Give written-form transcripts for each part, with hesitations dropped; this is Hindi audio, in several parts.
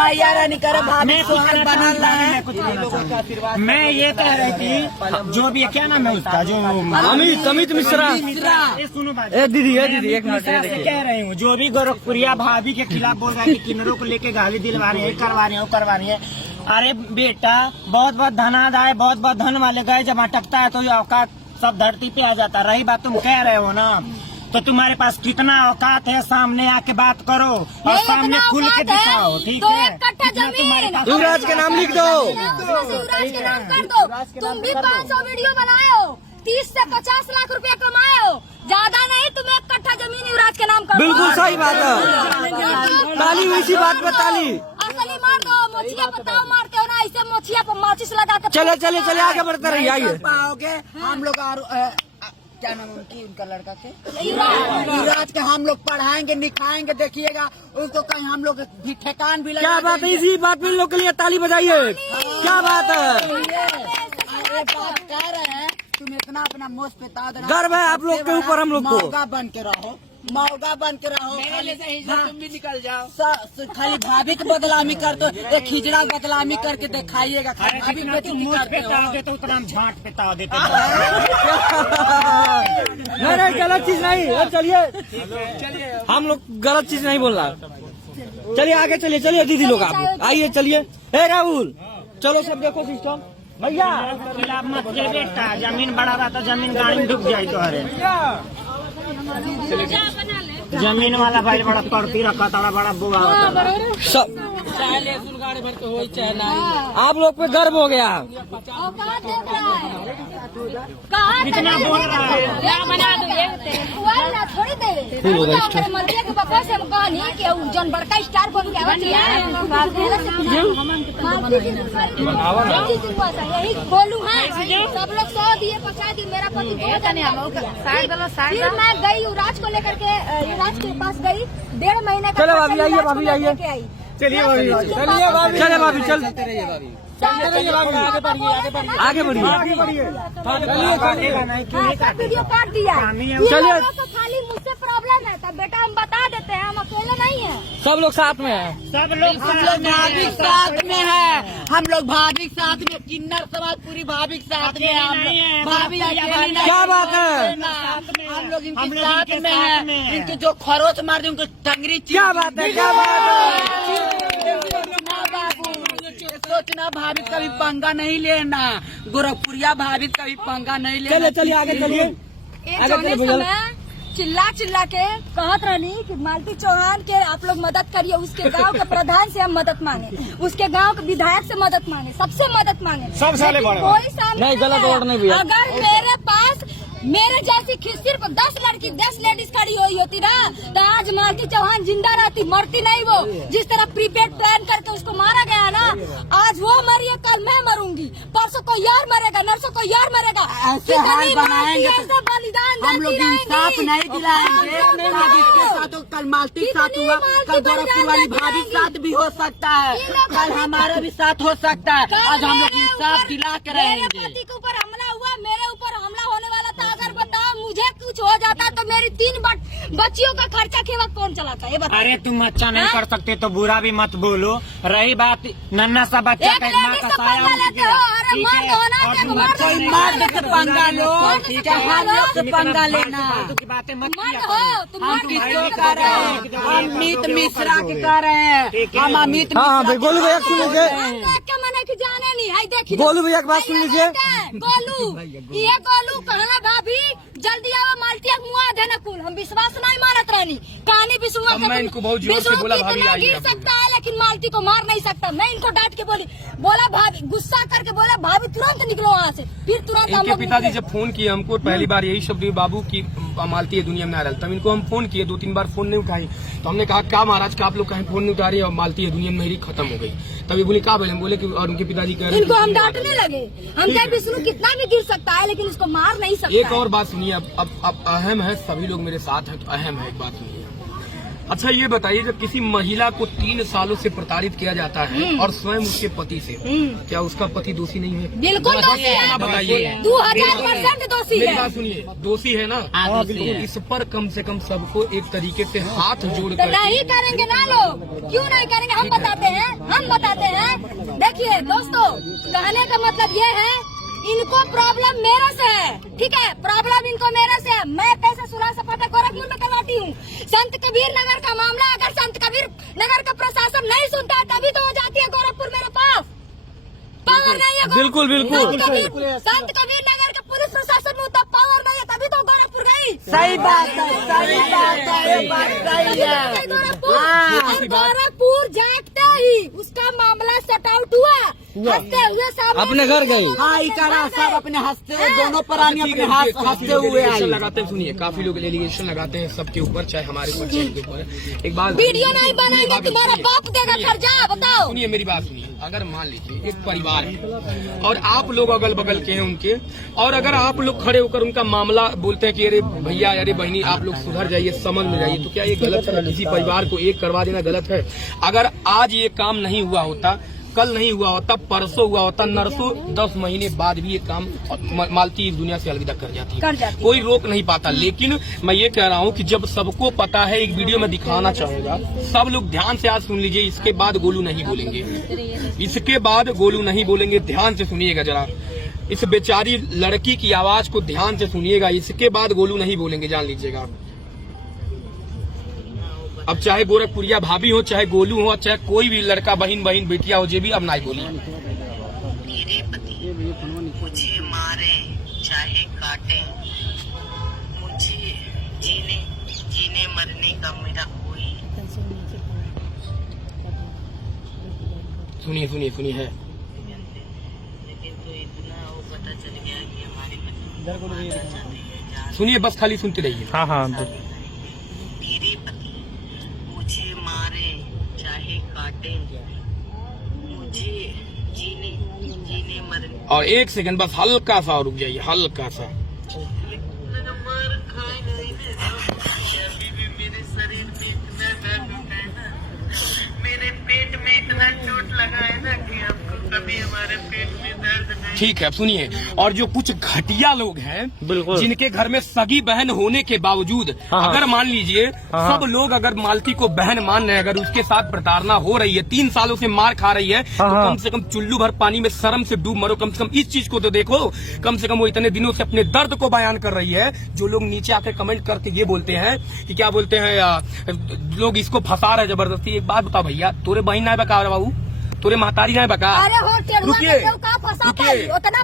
मैया रानी करे भाभी मैं बनल है। मैं ये कह रही थी जो भी क्या नाम है उसका जो अमित मिश्रा। सुनो बात, दीदी एक मिनट कह रही हूँ जो भी गोरखपुरिया भाभी के खिलाफ बोल रहा है कि किन्नरों को लेके गाली दिलवा रही है, करवा रही है, वो करवा रही है। अरे बेटा बहुत बहुत धनादाय बहुत बहुत धन वाले गए जब अटकता है तो ये औकात सब धरती पे आ जाता। रही बात तुम कह रहे हो ना, तो तुम्हारे पास कितना औकात है, सामने आके बात करो और सामने खुल के दिखाओ, ठीक है? युवराज के नाम लिख दो, युवराज के नाम कर दो। तुम भी 500 वीडियो बनाए हो, 30 से 50 लाख रुपया कमाए हो, ज्यादा नहीं। तुम 1 कट्ठा जमीन युवराज के नाम करो। बिल्कुल सही बात है। ताली इसी बात पे ताली। असली मार दो, मोचिया बताओ मारते हो ना, ऐसे मोचिया पर माचिस लगा के। चले आगे बढ़ते रहिए। आइए पाओगे हम लोग और क्या नाम उनकी, उनका लड़का के युवराज के हम लोग पढ़ाएंगे लिखाएंगे, देखिएगा उसको कहीं हम लोग भी ठेकान भी लगा। क्या बात है, इसी बात में लोग के लिए ताली बजाइए। क्या बात है, अरे बात कह रहे हैं तुम इतना अपना मोश पे ताद रहा, गर्व है आप लोग के ऊपर। हम लोग को मौगा बन के रहो, मौगा बन के रहो। तुम भी निकल जाओ। खाली भाभी की बदलामी कर दो, एक हिजड़ा बदलामी करके दिखाइएगा। भाभी पे तुम मुझ पे ताव देते उतना हम झाट पे ताव देते। नहीं गलत चीज नहीं। चलिए हम लोग गलत चीज नहीं बोल रहा। चलिए आगे चलिए दीदी लोग आप आइए। चलिए राहुल चलो सब देखो सिस्टम भैया खिलाफ मत जे बेटा, जमीन बड़ा रहा तो जमीन गाड़ी में डूब जाए। तो अरे जमीन वाला भाई बड़ा करती रखा था, बड़ा बुआ सब आप लोग पे गर्व हो गया। कितना बोल रहा है, थोड़ी देर मंत्री के पापा से हम कहनी कि जन बड़का स्टार बन के यही बोलू है। सब लोग 100 दिए 50 दिए, मेरा पति 2 जने। फिर मैं गई युवराज को लेकर के, युवराज के पास गई 1.5 महीने का। चलो भाभी आइए, भाभी आइए। चलिए भाभी चले भाभी चल आगे बढ़िए। वीडियो काट दिया। चलिए तो खाली मुझसे प्रॉब्लम है तब बेटा हम बता देते हैं, हम अकेले नहीं है। सब लोग साथ में है। सब लोग हम लोग भाभी के साथ में है, हम लोग भाभी के साथ में, किन्नर समाज पूरी भाभी के साथ में है। भाभी अकेली नहीं। क्या बात है, हम लोग इनके साथ में है। इनके जो खरोच मार दे उनको टंगरी। क्या बात है, क्या बात है। सोचना भाभी कभी पंगा नहीं लेना, गोरखपुरिया भाभी कभी पंगा नहीं लेना। चलिए आगे चलिए। चिल्ला के कहत रहनी कि मालती चौहान के आप लोग मदद करिए, उसके गांव के प्रधान से हम मदद मांगे, उसके गांव के विधायक से मदद मांगे, सबसे मदद मांगे। सब साले बड़े कोई सामने नहीं, गलत वर्ड नहीं भैया। अगर मेरे पास मेरे जैसी सिर्फ 10 लड़की 10 लेडीज खड़ी हुई होती ना तो आज मालती चौहान जिंदा रहती, मरती नहीं। वो जिस तरह प्रीपेड प्लान करके उसको मारा गया ना, आज वो मरी है, कल मैं मरूंगी, परसों कोई यार मरेगा, नरसों कोई यार मरेगा। ऐसे हाल बनाएंगे ऐसे बलिदान हम लोग इंसाफ नहीं दिलाएंगे। भाभी के साथ हो, कल मालती के साथ हुआ, कल गोरखपुर वाली भाभी के साथ भी हो सकता है, कल हमारा भी साथ हो सकता है। आज हम लोग इंसाफ दिला के रहेंगे। मेरे पति के ऊपर हमला हुआ, मेरे ऊपर हमला होने वाला था। अगर बताओ मुझे कुछ हो जाता तो मेरी 3 बच्चियों का खर्चा केवल कौन चलाता है? अरे तुम अच्छा नहीं कर सकते तो बुरा भी मत बोलो। रही बात नन्ना सा बच्चा का माँ का साया कोई मर्द से पंगा लो, हम लोग से पंगा लेना। की बातें मत किया हम किसको कर रहे हैं? हम अमित मिश्रा के कर रहे हैं। हम अमित हाँ गोलू भैया सुन लीजिए, मैंने की जाने नहीं है। देखिए गोलू भैया की बात सुन लीजिए। गोलू ये गोलू कहना भाभी जल्दी आओ, मालती मुआ देना कुल। हम विश्वास नहीं मारत रहनी, कहानी विश्वास मैं इनको बहुत जोर से बोला भाभी आइए। गिर सकता है लेकिन मालती को मार नहीं सकता। मैं इनको डांट के बोला भाभी, गुस्सा करके बोला भाभी तुरंत निकलो वहाँ से। फिर तुरंत इनके पिताजी जब फोन किए हमको पहली बार यही शब्द हुए, बाबू की मालती है दुनिया में आ रहा। तब इनको हम फोन किए, 2-3 बार फोन नहीं उठाई तो हमने कहा क्या महाराज का आप लोग कहीं फोन नहीं उठा रही और मालती है दुनिया में मेरी खत्म हो गई। तभी बोले क्या बोले, हम बोले कि और उनके पिताजी कह रहे हैं इनको हम डांटने लगे। हम कहे विष्णु कितना भी गिर सकता है लेकिन इसको मार नहीं सकता। एक और बात सुनिए, अब अहम है, सभी लोग मेरे साथ हैं तो अहम है एक बात सुनिए। अच्छा ये बताइए जब किसी महिला को 3 सालों से प्रताड़ित किया जाता है और स्वयं उसके पति से, क्या उसका पति दोषी नहीं है? बिल्कुल दोषी है, बताइए 2000% दोषी मेरी है। बात सुनिए, दोषी है ना, तो इस पर कम से कम सबको एक तरीके से हाथ जोड़ तो कर नहीं करेंगे ना लोग, क्यों नहीं करेंगे? हम बताते हैं, बताते हैं। देखिए दोस्तों, कहने का मतलब ये है, इनको प्रॉब्लम मेरे से है, ठीक है, प्रॉब्लम इनको मेरे से है। मैं पैसे सुलह से पता गोरखपुर में करवाती हूँ। संत कबीर नगर का मामला अगर संत कबीर नगर का प्रशासन नहीं सुनता है तभी तो हो जाती है गोरखपुर मेरे पास। पावर नहीं है बिल्कुल, बिल्कुल। संत कबीर नगर का पुलिस प्रशासन में उतना पावर नहीं है तभी तो गोरखपुर गई। सही बात है, सही बात है, ये बात सही है। गोरखपुर जागते ही उसका मामला सेट आउट हुआ, हंसते हुए सामने अपने घर गई। हाँ, इकारा सब अपने हंसते, दोनों प्राणी अपने हाथ हंसते हुए एलिगेशन आई। लगाते हैं। सुनिए, काफी लोग एलिगेशन लगाते हैं सबके ऊपर, चाहे हमारे ऊपर चाहे उनके ऊपर। एक बात, वीडियो नहीं बनाएंगे तुम्हारा बाप देगा खर्चा, बताओ। सुनिए मेरी बात सुनिए। अगर मान लीजिए एक परिवार है और आप लोग अगल बगल के हैं उनके, और अगर आप लोग खड़े होकर उनका मामला बोलते हैं कि अरे भैया अरे बहनी आप लोग सुधर जाइए, समझ में जाइए, तो क्या ये गलत है? किसी परिवार को एक करवा देना गलत है? अगर आज ये काम नहीं हुआ होता, कल नहीं हुआ होता, परसों हुआ होता, नरसों 10 महीने बाद भी ये काम मालती इस दुनिया से अलविदा कर जाती है, कोई रोक नहीं पाता। लेकिन मैं ये कह रहा हूँ कि जब सबको पता है, एक वीडियो में दिखाना चाहूंगा, सब लोग ध्यान से आज सुन लीजिए। इसके बाद गोलू नहीं बोलेंगे, इसके बाद गोलू नहीं बोलेंगे, ध्यान से सुनिएगा जरा। इस बेचारी लड़की की आवाज को ध्यान से सुनिएगा, इसके बाद गोलू नहीं बोलेंगे, जान लीजिएगा। अब चाहे गोरखपुरिया भाभी हो, चाहे गोलू हो, चाहे कोई भी लड़का बहन बेटिया हो, जे भी अब नहीं बोली। मेरे पति मुझे मारे चाहे काटे, मुझे जीने मरने का मेरा कोई। सुनिए है। लेकिन तो इतना वो पता चल गया कि हमारे पति सुनिए, बस खाली सुनते रहिए। हाँ। मेरे पति मुझे मारे चाहे काटे, मुझे जीने मरने। और एक सेकंड बस हल्का सा रुक जाइए, हल्का सा। मार खाए नहीं अभी भी मेरे शरीर में इतना दर्द होता है ना, मेरे पेट में इतना चोट लगा है ना कि हमको कभी हमारे पेट में दर्द नहीं। ठीक है, अब सुनिए। और जो कुछ घटिया लोग हैं, बिल्कुल, जिनके घर में सगी बहन होने के बावजूद अगर मान लीजिए सब लोग अगर मालती को बहन मान रहे हैं, अगर उसके साथ प्रताड़ना हो रही है, 3 सालों से मार खा रही है, तो कम से कम चुल्लू भर पानी में शर्म से डूब मरो। कम से कम इस चीज को तो देखो, कम से कम वो इतने दिनों से अपने दर्द को बयान कर रही है। जो लोग नीचे आकर कमेंट करके ये बोलते हैं कि क्या बोलते हैं लोग, इसको फंसा रहे जबरदस्ती। एक बात बताओ भैया, तोरे बहन ना बका बाबू, तोरे महतारी ना बका। रुकिए,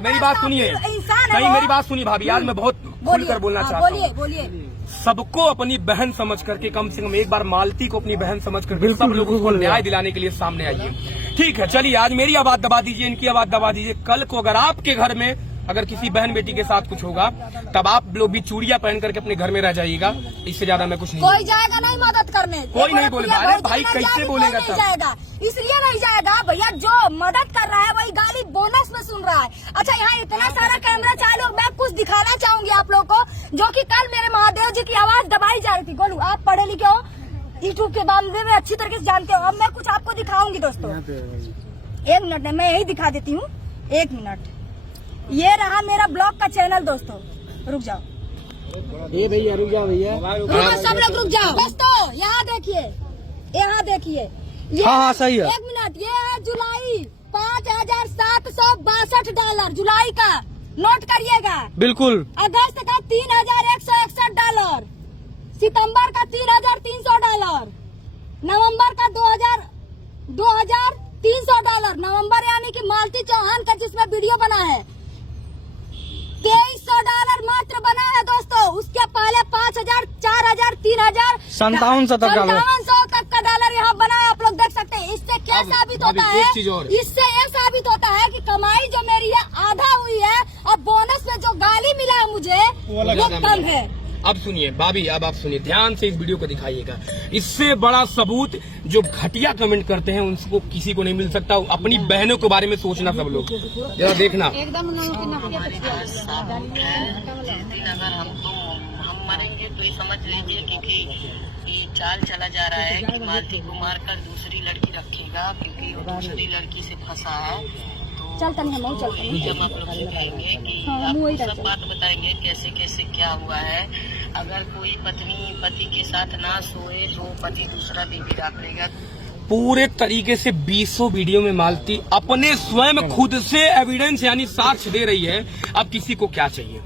मेरी बात सुनिए, नहीं मेरी बात सुनिए भाभी, आज मैं बहुत खुलकर बोलना चाहता हूँ। बोलिए। सबको अपनी बहन समझ करके, कम से कम एक बार मालती को अपनी बहन समझ कर सब लोगों को न्याय दिलाने के लिए सामने आइए। ठीक है, चलिए आज मेरी आवाज दबा दीजिए, इनकी आवाज दबा दीजिए। कल को अगर आपके घर में अगर किसी बहन बेटी के साथ कुछ होगा, तब आप लोग भी चूड़ियां पहन करके अपने घर में रह जाइएगा। इससे ज्यादा मैं कुछ नहीं। कोई जाएगा नहीं मदद करने, कोई नहीं बोलेगा। अरे भाई कैसे बोलेगा? जाएगा इसलिए नहीं जाएगा भैया, जो मदद कर रहा है वही गाली बोनस में सुन रहा है। अच्छा, यहाँ इतना सारा कैमरा चालू, मैं कुछ दिखाना चाहूंगी आप लोग को, जो कि कल मेरे महादेव जी की आवाज दबाई जा रही थी। गोलू, आप पढ़े लिखे हो, यूट्यूब के मामले में अच्छी तरीके से जानते हो। अब मैं कुछ आपको दिखाऊंगी दोस्तों, 1 मिनट मैं यही दिखा देती हूँ, 1 मिनट। ये रहा मेरा ब्लॉग का चैनल दोस्तों, रुक जाओ ये भैया, रुक जाओ भैया, सब लोग रुक जाओ दोस्तों। यहाँ देखिए, हाँ सही है। 1 मिनट, ये है जुलाई, $5,762 जुलाई का, नोट करिएगा। बिल्कुल। अगस्त का $3,161, सितंबर का $3,300, नवंबर का $2,300, नवंबर यानी कि मालती चौहान का जिसमें वीडियो बना है $2,100 मात्र बना है दोस्तों। उसके पहले 5,000, 4,000, 3,000, 5700 तक का डॉलर यहाँ बना है, आप लोग देख सकते हैं। इससे क्या साबित होता है? इससे ये साबित होता है कि कमाई जो मेरी है आधा हुई है, और बोनस में जो गाली मिला है मुझे वो कम है। अब सुनिए भाभी, अब आप सुनिए ध्यान से, इस वीडियो को दिखाइएगा। इससे बड़ा सबूत जो घटिया कमेंट करते हैं उनको किसी को नहीं मिल सकता। अपनी बहनों के बारे में सोचना सब लोग, जरा देखना। एकदम हमारे पास सबूत है। जिस दिन अगर हम मरेंगे तो ये समझ लीजिए कि चाल चला जा रहा है कि मालती को मारकर दूसरी लड़की रखेगा, क्योंकि वो दूसरी लड़की से फंसा है। चलते हैं हम, चलते हैं। जब आप लोग दिखाएंगे कि आपको सब बात बताएंगे कैसे कैसे क्या हुआ है। अगर कोई पत्नी पति के साथ ना सोए तो पति दूसरा बीवी रख लेगा, पूरे तरीके से 20 वीडियो में मालती अपने स्वयं खुद से एविडेंस यानी साक्ष्य दे रही है। अब किसी को क्या चाहिए,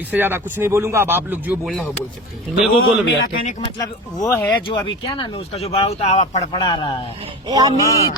इससे ज्यादा कुछ नहीं बोलूंगा। अब आप लोग जो बोलना हो बोल सकते हैं। बिल्कुल बोलो भैया। मेरा कहने का मतलब वो है जो अभी क्या नाम है उसका जो बहुत आवाज फड़फड़ा रहा है अमित।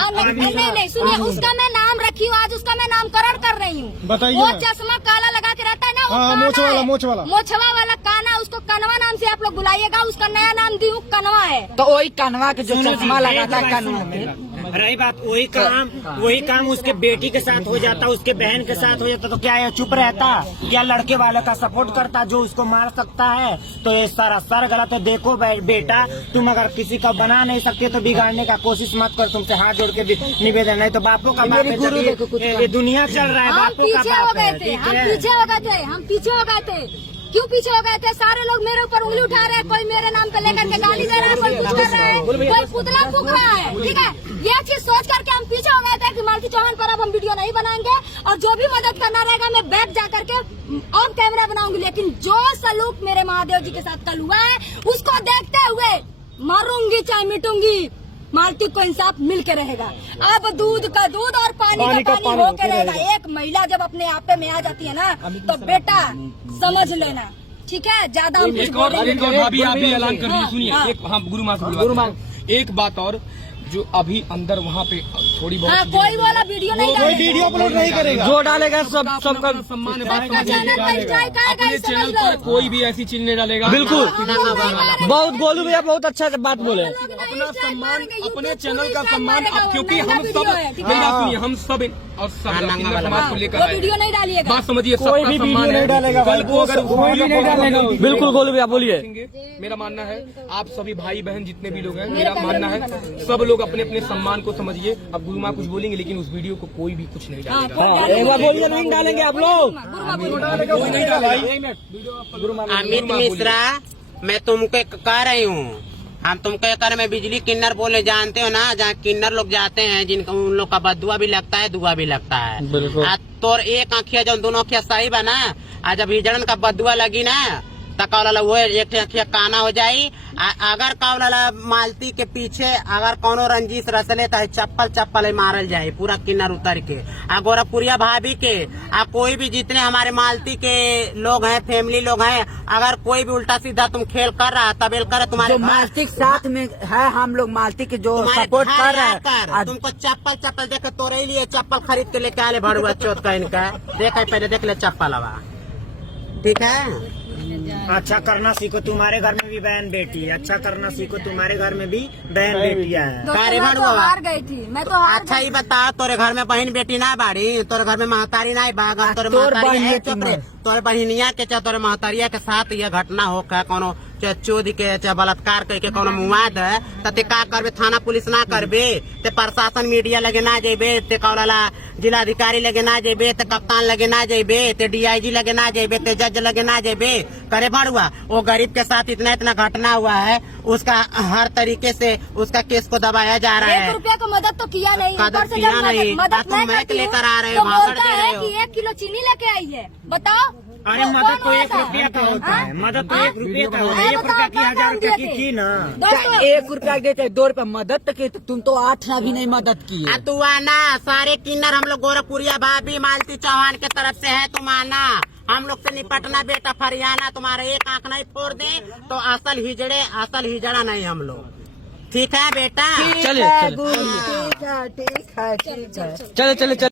नहीं सुनिए, उसका मैं नाम रखी हूँ, आज उसका मैं नामकरण कर रही हूँ। बताइए वो ना। चश्मा काला लगा के रहता है ना, हाँ, मोछवा वाला काना, उसको कनवा नाम से आप लोग बुलाइएगा। उसका नया नाम दी हूँ, कनवा है। तो वही कनवा के जो चश्मा लगाता है कनवा के। रही बात वही काम उसके बेटी के साथ हो जाता, उसके बहन के साथ हो जाता, तो क्या ये चुप रहता या लड़के वाले का सपोर्ट करता जो उसको मार सकता है? तो ये सरासर गलत है। देखो बेटा, तुम अगर किसी का बना नहीं सकते तो बिगाड़ने का कोशिश मत कर। तुमसे हाथ जोड़ के निवेदन है। तो बापों का बाप है, ये दुनिया चल रहा है, हम बापों का पीछे हो बाप गए है, थे, ठीक हम है? पीछे हो गए थे, हम पीछे हो गए थे। क्यों पीछे हो गए थे? सारे लोग मेरे ऊपर उंगली उठा रहे हैं, कोई मेरे नाम पे लेकर के गाली दे रहा है, कोई कुछ कर रहा है, कोई पुतला फूक रहा है। ठीक है, ये चीज सोच करके हम पीछे हो गए थे कि मालती चौहान पर अब हम वीडियो नहीं बनाएंगे, और जो भी मदद करना रहेगा मैं बैठ जा करके ऑन कैमरा बनाऊंगी। लेकिन जो सलूक मेरे महादेव जी के साथ कल हुआ है, उसको देखते हुए मरूंगी चाहे मिटूंगी, मालती को इंसाफ मिल के रहेगा। अब दूध का दूध और पानी का पानी हो के रहेगा। एक महिला जब अपने आपे में आ जाती है ना, तो बेटा समझ लेना, ठीक है? ज्यादा हम कुछ एक और बोलेंगे। भाभी आप भी ऐलान कर दीजिए। सुनिए, हाँ। एक हाँ गुरु माँ एक बात और, जो अभी अंदर वहाँ पे थोड़ी बहुत हाँ, कोई वाला वीडियो नहीं डालेगा। अपलोड नहीं करेगा, जो डालेगा सबका सम्मान है, सबका चैनल बन जाए, का अपने समझ चैनल लो। पर कोई भी ऐसी चीज नहीं डालेगा। बिल्कुल। बहुत गोलू भैया बहुत अच्छा बात बोले। अपना सम्मान, अपने चैनल का सम्मान, क्योंकि हम सब मेरी बात सुनिए, हम सब और सब किन्नर समाज को लेकर वो आए। वीडियो नहीं डालिएगा। बात समझिए, कोई सबका भी सम्मान वीडियो है। नहीं डालेगा, कल को अगर कोई भी नहीं डालेगा। बिल्कुल गोलू भैया बोलिए। मेरा मानना है, आप सभी भाई बहन जितने भी लोग हैं, मेरा मानना है सब लोग अपने अपने सम्मान को समझिए। अब गुरु माँ कुछ बोलेंगे, लेकिन उस वीडियो को कोई भी कुछ नहीं डालेगा। हाँ, एक बार बोलिए, नहीं डालेंगे आप लोग। कोई नहीं डालेगा। अमित मिश्रा, मैं तुमको कह रही हूँ, हम तुमको कर में बिजली किन्नर बोले जानते हो ना, जहाँ किन्नर लोग जाते हैं जिनको उन लोग का बदुआ भी लगता है, दुआ भी लगता है। बिल्कुल। तोर एक आँखिया जो दोनों आँखिया सही बना, आज जब हिजड़न का बदुआ लगी ना, तकौला वो एक आँखिया काना हो जाई। अगर कौला मालती के पीछे अगर कोनो रंजीश रसले तो चप्पल मारल जाए पूरा किन्नर उतर के। गोरखपुरिया भाभी के कोई भी जितने हमारे मालती के लोग हैं, फैमिली लोग हैं, अगर कोई भी उल्टा सीधा तुम खेल कर रहा तबेल कर तुम्हारे जो मालती के साथ में है, हम लोग मालती के जो सपोर्ट कर रहे हैं, तुमको चप्पल देखे तोरे लिए चप्पल खरीद के लेके आले भड़ुआ चौथ का इनका देखा, पहले देख ले चप्पल हवा, ठीक है? अच्छा करना सीखो, तुम्हारे घर में भी बहन बेटी है। अच्छा करना सीखो, तुम्हारे घर में भी बहन बेटियां हैं। दोस्तों, मैं तो हार गई थी, मैं तो हार अच्छा ये बता, तोरे घर में बहन बेटी ना बाड़ी, तोरे घर में महतारी ना बागा, तोरे तोरे बहनिया के चाहे तोरे महतारिया के साथ ये घटना हो का कोनो चाहे चोरी के चाहे बलात्कार करके कोनो मुआद है, ते का करबे? थाना पुलिस ना करबे, ते प्रशासन मीडिया लगे ना जेबे, ते कौला जिलाधिकारी लगे ना जेबे, ते कप्तान लगे ना जेबे, ते DIG लगे ना जेबे, ते जज लगे ना जेबे, करे बढ़ुआ। वो गरीब के साथ इतना घटना हुआ है, उसका हर तरीके से उसका केस को दबाया जा रहा है। 1 रुपया का मदद तो किया नहीं, मदद ऊपर से किया जब नहीं, मदद तुम मैं मैक करती हूँ, लेकर आ रहे हो, तो भाषण बोलता दे है रहे हो। कि 1 किलो चीनी लेके आई है। बताओ, अरे मदद तो 1 रुपया का होता है, मदद तो 1 रुपये का होता है। 1 रुपया की 1000 रुपया की ना। दोस्तों 1 रुपया देते, 2 रुपया मदद तक की, तो तुम तो 8 भी नहीं मदद की है। तू आना, सारे किन्नर हम लोग गोरखपुरिया भाभी मालती चौहान के तरफ से है, तुम आना, हम लोग से निपटना बेटा। फरियाना तुम्हारा एक आंख नहीं फोड़ दे तो असल हिजड़ा नहीं हम लोग, ठीक है बेटा? चलिए ठीक है, ठीक है। चले चले।